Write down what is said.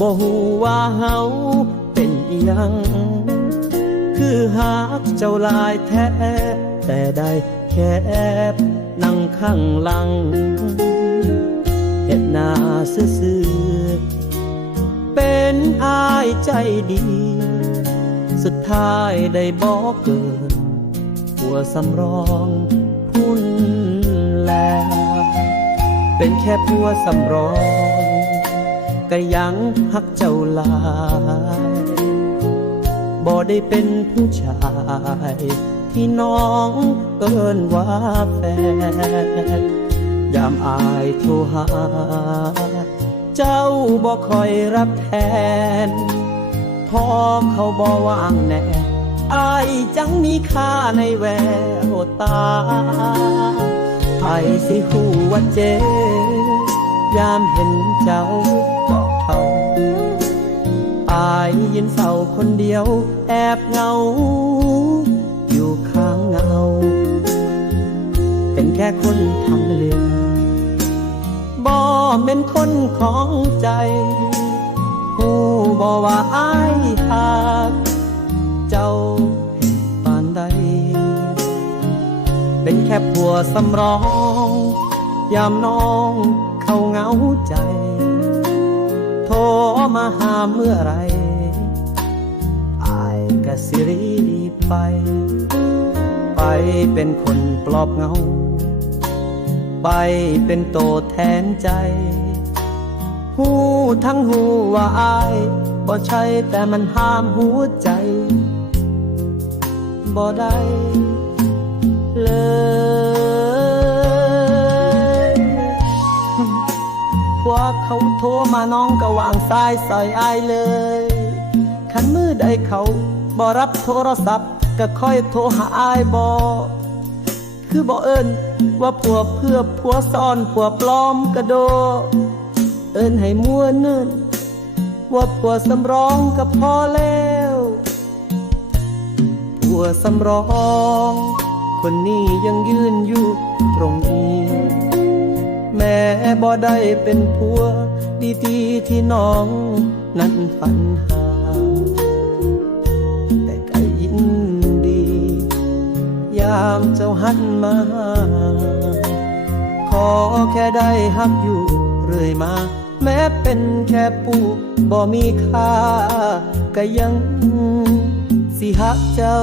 บ่ฮู้ว่าเฮาเป็นอิหยัง คือหากเจ้าลายแท้ แต่ได้แค่แอบนั่งข้างหลังเห็ดหน้าซื่อเป็นอายใจดี สุดท้ายได้บอกเกินหัวสำรองพุ่นแล้วเป็นแค่ผัวสำรอง ก็ยังหักเจ้าหลายบ่ได้เป็นผู้ชายที่น้องเอิ้นว่าแฟนยามอายโทรหา เจ้าบ่คอยรับแทนพอเขาบ่ว่างแน่อายจังมีค่าในแววตาไอสิหูว่าเจ็บ ยามเห็นเจ้าบอกเขาอายยินเศร้าคนเดียว แอบเงา อยู่ข้างเงา เป็นแค่คนทำเลือบ่เป็นคนของใจหูบ่ว่าอายหักเจ้าเห็นปานใด เป็นแค่ผัวสำรอง ยามน้อง เขาเหงาใจ โทรมาหาเมื่อไรอายกะสิรีบไป ไปเป็นคนปลอบเหงา ไปเป็นโตแทนใจ หูทั้งหูว่าอายบ่ใช่แต่มันห้ามหัวใจบ่ได้เลย เขาโทรมาน้องก็วางสายใส่อายเลย ขันมือใดเขาบ่รับโทรศัพท์ก็ค่อยโทรหาอายบอคือบ่เอิ้นว่าผัวเพื่อผัวซ่อนผัวปลอมกระโด เอิ้นให้มัวเนิ่นว่าผัวสำรองก็พอแล้วผัวสำรอง คนนี้ยังยืนอยู่ตรงนี้ แม่บ่ได้เป็นผัว ดีๆที่น้องนั้นฝันหา แต่ก็ยินดี ยามเจ้าหันมา ขอแค่ได้ฮักอยู่เรื่อยมา แม้เป็นแค่ผู้บ่มีค่าก็ยังสิฮักเจ้า